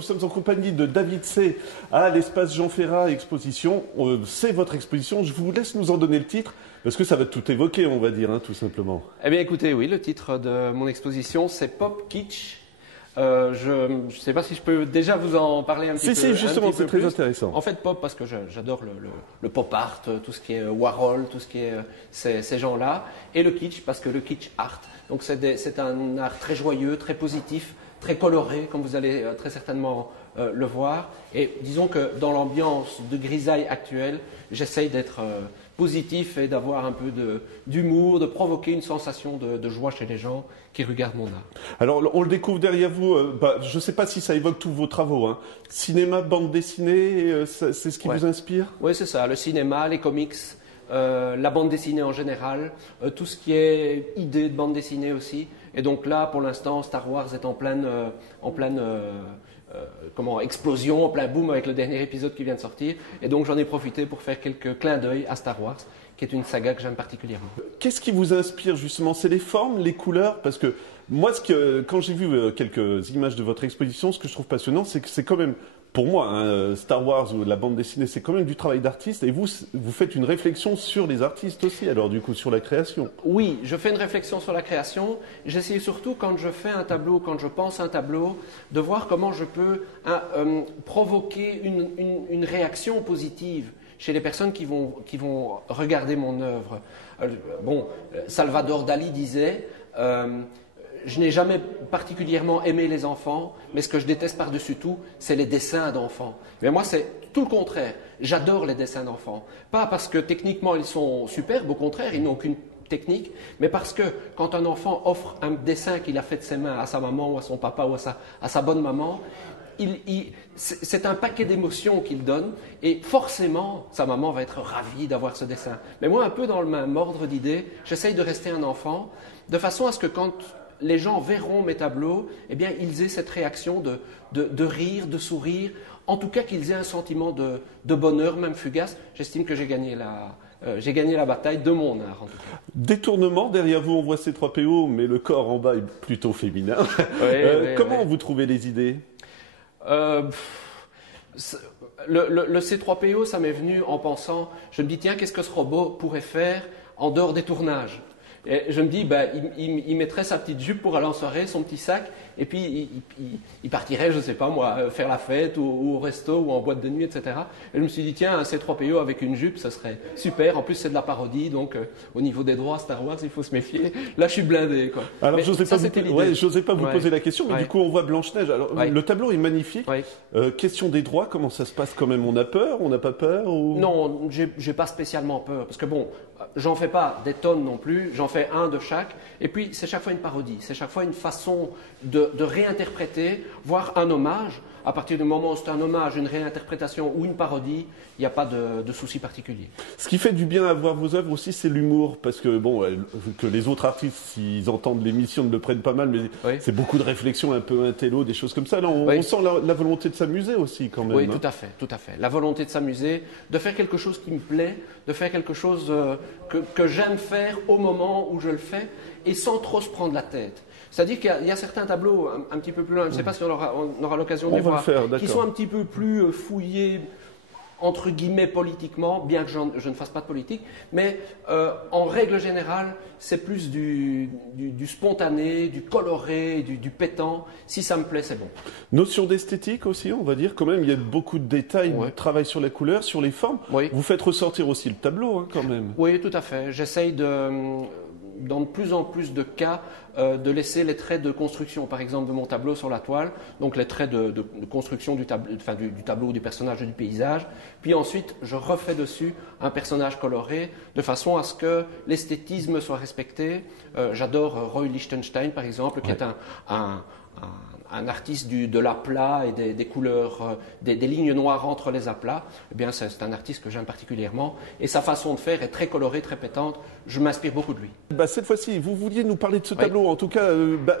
nous sommes en compagnie de David C. à l'espace Jean Ferrat Exposition. C'est votre exposition, je vous laisse nous en donner le titre, parce que ça va tout évoquer, on va dire, tout simplement. Eh bien écoutez, oui, le titre de mon exposition, c'est Pop Kitsch. Je ne sais pas si je peux déjà vous en parler un petit peu. Si, justement, c'est très intéressant. En fait, pop, parce que j'adore le pop art, tout ce qui est Warhol, tout ce qui est ces gens-là. Et le kitsch, parce que le kitsch art. Donc c'est un art très joyeux, très positif, très coloré, comme vous allez très certainement le voir. Et disons que dans l'ambiance de grisaille actuelle, j'essaye d'être positif et d'avoir un peu d'humour, de provoquer une sensation de joie chez les gens qui regardent mon art. Alors, on le découvre derrière vous, je ne sais pas si ça évoque tous vos travaux. Hein. Cinéma, bande dessinée, c'est ce qui vous inspire? Oui, c'est ça, le cinéma, les comics, la bande dessinée en général, tout ce qui est idée de bande dessinée aussi. Et donc là, pour l'instant, Star Wars est en pleine explosion, en plein boom avec le dernier épisode qui vient de sortir. Et donc j'en ai profité pour faire quelques clins d'œil à Star Wars, qui est une saga que j'aime particulièrement. Qu'est-ce qui vous inspire justement? C'est les formes, les couleurs? Parce que moi, quand j'ai vu quelques images de votre exposition, ce que je trouve passionnant, c'est que c'est quand même, pour moi, hein, Star Wars ou la bande dessinée, c'est quand même du travail d'artiste. Et vous faites une réflexion sur les artistes aussi, alors du coup, sur la création. Oui, je fais une réflexion sur la création. J'essaie surtout, quand je fais un tableau, quand je pense un tableau, de voir comment je peux provoquer une réaction positive chez les personnes qui vont regarder mon œuvre. Salvador Dali disait je n'ai jamais particulièrement aimé les enfants, mais ce que je déteste par-dessus tout, c'est les dessins d'enfants. Mais moi, c'est tout le contraire. J'adore les dessins d'enfants. Pas parce que techniquement ils sont superbes, au contraire, ils n'ont aucune technique, mais parce que quand un enfant offre un dessin qu'il a fait de ses mains à sa maman ou à son papa ou à sa bonne maman, c'est un paquet d'émotions qu'il donne et forcément sa maman va être ravie d'avoir ce dessin. Mais moi, un peu dans le même ordre d'idée, j'essaye de rester un enfant de façon à ce que quand les gens verront mes tableaux, eh bien, ils aient cette réaction de rire, de sourire, en tout cas qu'ils aient un sentiment de bonheur, même fugace. J'estime que j'ai gagné la bataille de mon art, en tout cas. Détournement, derrière vous on voit C3PO, mais le corps en bas est plutôt féminin. Comment vous trouvez les idées? Le C3PO, ça m'est venu en pensant, je me dis tiens, qu'est-ce que ce robot pourrait faire en dehors des tournages? Et je me dis, il mettrait sa petite jupe pour aller en soirée, son petit sac, et puis il partirait, je ne sais pas moi, faire la fête ou au resto ou en boîte de nuit, etc. Et je me suis dit, tiens, un C3PO avec une jupe, ça serait super. En plus, c'est de la parodie, donc au niveau des droits Star Wars, il faut se méfier. Là, je suis blindé, quoi. Alors, j'osais pas vous poser la question, mais du coup, on voit Blanche-Neige. Alors, le tableau est magnifique. Question des droits, comment ça se passe quand même? On a peur? On n'a pas peur ou... Non, j'ai pas spécialement peur, parce que bon, j'en fais pas des tonnes non plus, j'en fais un de chaque, et puis c'est chaque fois une parodie, c'est chaque fois une façon de réinterpréter, voire un hommage. À partir du moment où c'est un hommage, une réinterprétation ou une parodie, il n'y a pas de souci particulier. Ce qui fait du bien à voir vos œuvres aussi, c'est l'humour, parce que bon, que les autres artistes, s'ils entendent l'émission, ne le prennent pas mal, mais c'est beaucoup de réflexions un peu intello, des choses comme ça. Là, on sent la volonté de s'amuser aussi, quand même. Oui, tout à fait, tout à fait. La volonté de s'amuser, de faire quelque chose qui me plaît, de faire quelque chose que j'aime faire au moment où je le fais, et sans trop se prendre la tête. C'est-à-dire qu'il y a certains tableaux un petit peu plus loin, je ne sais pas si on aura l'occasion de les voir, qui sont un petit peu plus fouillés, entre guillemets, politiquement, bien que je ne fasse pas de politique, mais en règle générale, c'est plus du spontané, du coloré, du pétant. Si ça me plaît, c'est bon. Notion d'esthétique aussi, on va dire, quand même, il y a beaucoup de détails, de travail sur la couleur, sur les formes. Vous faites ressortir aussi le tableau, hein, quand même. Oui, tout à fait. J'essaye dans de plus en plus de cas, de laisser les traits de construction, par exemple, de mon tableau sur la toile, donc les traits de construction du tableau, du personnage et du paysage. Puis ensuite, je refais dessus un personnage coloré, de façon à ce que l'esthétisme soit respecté. J'adore Roy Lichtenstein, par exemple, qui est un artiste de l'aplat et des couleurs, des lignes noires entre les aplats. Eh bien, c'est un artiste que j'aime particulièrement. Et sa façon de faire est très colorée, très pétante. Je m'inspire beaucoup de lui. Cette fois-ci, vous vouliez nous parler de ce tableau. En tout cas,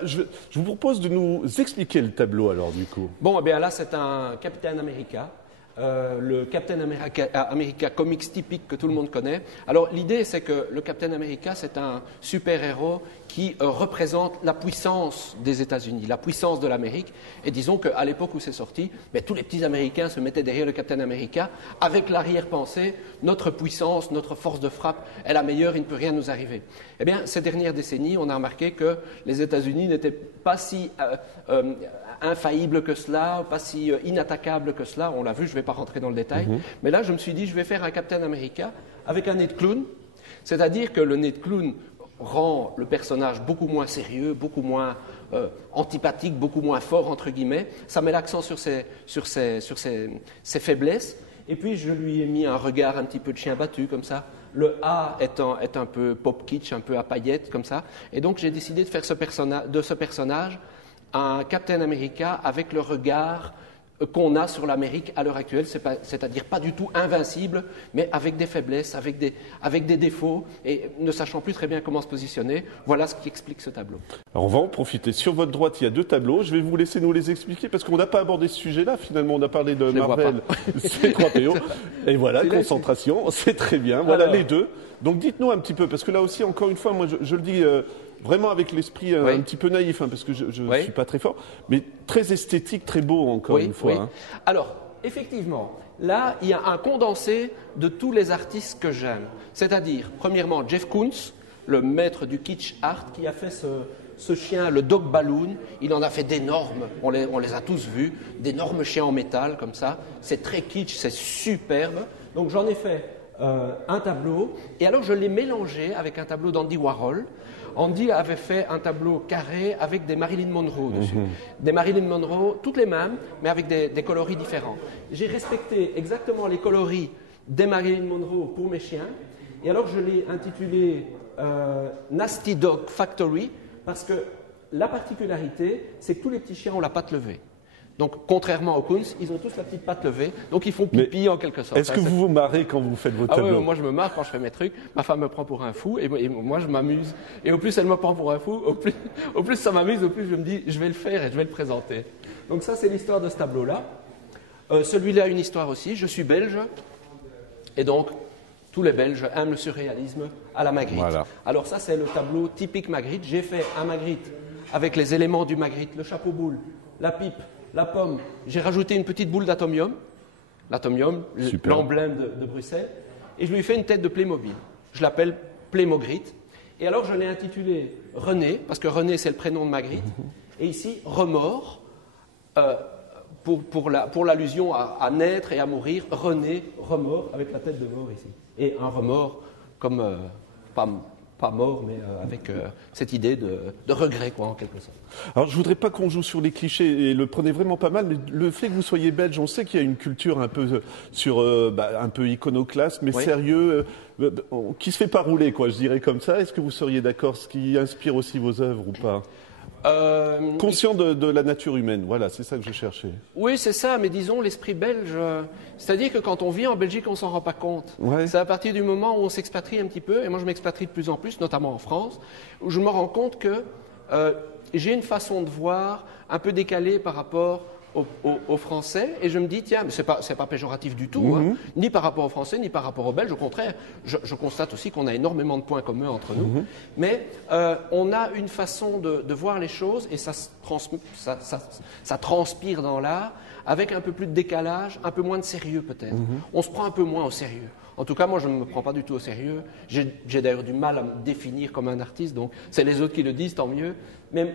je vous propose de nous expliquer le tableau, alors, du coup. Bon, eh bien là, c'est un Captain America. Le Captain America comics typique que tout le monde connaît. Alors l'idée c'est que le Captain America c'est un super-héros qui représente la puissance des États-Unis, la puissance de l'Amérique. Et disons qu'à l'époque où c'est sorti, tous les petits Américains se mettaient derrière le Captain America avec l'arrière-pensée, notre puissance, notre force de frappe est la meilleure, il ne peut rien nous arriver. Eh bien, ces dernières décennies, on a remarqué que les États-Unis n'étaient pas si infaillibles que cela, pas si inattaquables que cela. On l'a vu, je ne vais pas rentrer dans le détail. Mais là, je me suis dit, je vais faire un Captain America avec un nez de clown, c'est-à-dire que le nez de clown rend le personnage beaucoup moins sérieux, beaucoup moins antipathique, beaucoup moins fort, entre guillemets. Ça met l'accent sur ses faiblesses. Et puis, je lui ai mis un regard un petit peu de chien battu, comme ça. Le A est un peu pop kitsch, un peu à paillettes, comme ça. Et donc, j'ai décidé de faire de ce personnage un Captain America avec le regard qu'on a sur l'Amérique à l'heure actuelle, c'est-à-dire pas du tout invincible, mais avec des faiblesses, avec des défauts, et ne sachant plus très bien comment se positionner. Voilà ce qui explique ce tableau. Alors on va en profiter. Sur votre droite, il y a 2 tableaux. Je vais vous laisser nous les expliquer, parce qu'on n'a pas abordé ce sujet-là. Finalement, on a parlé de Marvel, c'est 3 PO. Et voilà, concentration, c'est très bien. Voilà les 2. Donc dites-nous un petit peu, parce que là aussi, encore une fois, moi je le dis vraiment avec l'esprit un petit peu naïf, parce que je ne suis pas très fort, mais très esthétique, très beau encore une fois. Hein. Alors, effectivement, là, il y a un condensé de tous les artistes que j'aime. C'est-à-dire, premièrement, Jeff Koons, le maître du kitsch art, qui a fait ce chien, le Dog Balloon. Il en a fait d'énormes, on les a tous vus, d'énormes chiens en métal, comme ça. C'est très kitsch, c'est superbe. Donc j'en ai fait un tableau, et alors je l'ai mélangé avec un tableau d'Andy Warhol. Andy avait fait un tableau carré avec des Marilyn Monroe dessus. Des Marilyn Monroe, toutes les mêmes, mais avec des coloris différents. J'ai respecté exactement les coloris des Marilyn Monroe pour mes chiens, et alors je l'ai intitulé Nasty Dog Factory, parce que la particularité, c'est que tous les petits chiens ont la patte levée. Donc, contrairement aux Koons, ils ont tous la petite patte levée, donc ils font pipi en quelque sorte. Est-ce que vous vous marrez quand vous faites vos tableaux? Oui, moi je me marre quand je fais mes trucs. Ma femme me prend pour un fou et moi je m'amuse. Et au plus elle me prend pour un fou, au plus ça m'amuse, au plus je me dis je vais le faire et je vais le présenter. Donc ça c'est l'histoire de ce tableau-là. Celui-là a une histoire aussi. Je suis belge et donc tous les Belges aiment le surréalisme à la Magritte. Voilà. Alors ça c'est le tableau typique Magritte. J'ai fait un Magritte avec les éléments du Magritte, le chapeau boule, la pipe, la pomme. J'ai rajouté une petite boule d'atomium, l'atomium, l'emblème de Bruxelles, et je lui ai fait une tête de Playmobil. Je l'appelle Playmogritte. Et alors je l'ai intitulé René, parce que René c'est le prénom de Magritte, et ici Remords, pour l'allusion à naître et à mourir, René, remords, avec la tête de mort ici. Et un remords comme, pas mort, mais avec cette idée de regret, quoi, en quelque sorte. Alors, je voudrais pas qu'on joue sur les clichés, et le prenez vraiment pas mal, mais le fait que vous soyez belge, on sait qu'il y a une culture un peu un peu iconoclaste, mais sérieux, qui se fait pas rouler, quoi, je dirais comme ça. Est-ce que vous seriez d'accord, ce qui inspire aussi vos œuvres ou pas? Conscient de la nature humaine, voilà, c'est ça que je cherchais. Oui, c'est ça, mais disons l'esprit belge, c'est-à-dire que quand on vit en Belgique, on s'en rend pas compte. Ouais. C'est à partir du moment où on s'expatrie un petit peu, et moi je m'expatrie de plus en plus, notamment en France, où je me rends compte que j'ai une façon de voir un peu décalée par rapport aux Français, et je me dis, tiens, mais c'est pas péjoratif du tout, hein, ni par rapport aux Français, ni par rapport aux Belges, au contraire, je constate aussi qu'on a énormément de points communs entre nous, mais on a une façon de voir les choses, et ça transpire dans l'art, avec un peu plus de décalage, un peu moins de sérieux peut-être. On se prend un peu moins au sérieux. En tout cas, moi, je ne me prends pas du tout au sérieux. J'ai d'ailleurs du mal à me définir comme un artiste, donc c'est les autres qui le disent, tant mieux. Mais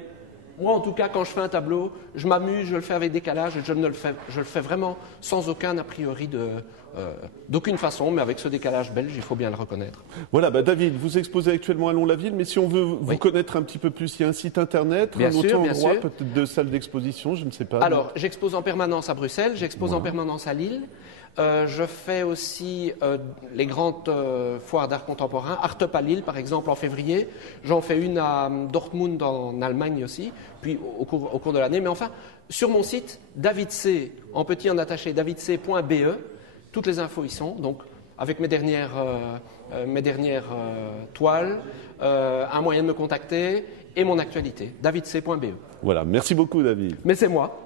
moi, en tout cas, quand je fais un tableau, je m'amuse, je le fais avec décalage, et je le fais vraiment sans aucun a priori d'aucune façon, mais avec ce décalage belge, il faut bien le reconnaître. Voilà, David, vous exposez actuellement à Lons-la-Ville, mais si on veut vous connaître un petit peu plus, il y a un site internet, un autre endroit, peut-être de salle d'exposition, je ne sais pas. Alors, j'expose en permanence à Bruxelles, j'expose en permanence à Lille. Je fais aussi les grandes foires d'art contemporain, Art Up à Lille par exemple en février, j'en fais une à Dortmund en Allemagne aussi, puis au cours de l'année. Mais enfin, sur mon site, David C, en petit en attaché, davidc.be, toutes les infos y sont, donc avec mes dernières toiles, un moyen de me contacter et mon actualité, davidc.be. Voilà, merci beaucoup David. Mais c'est moi.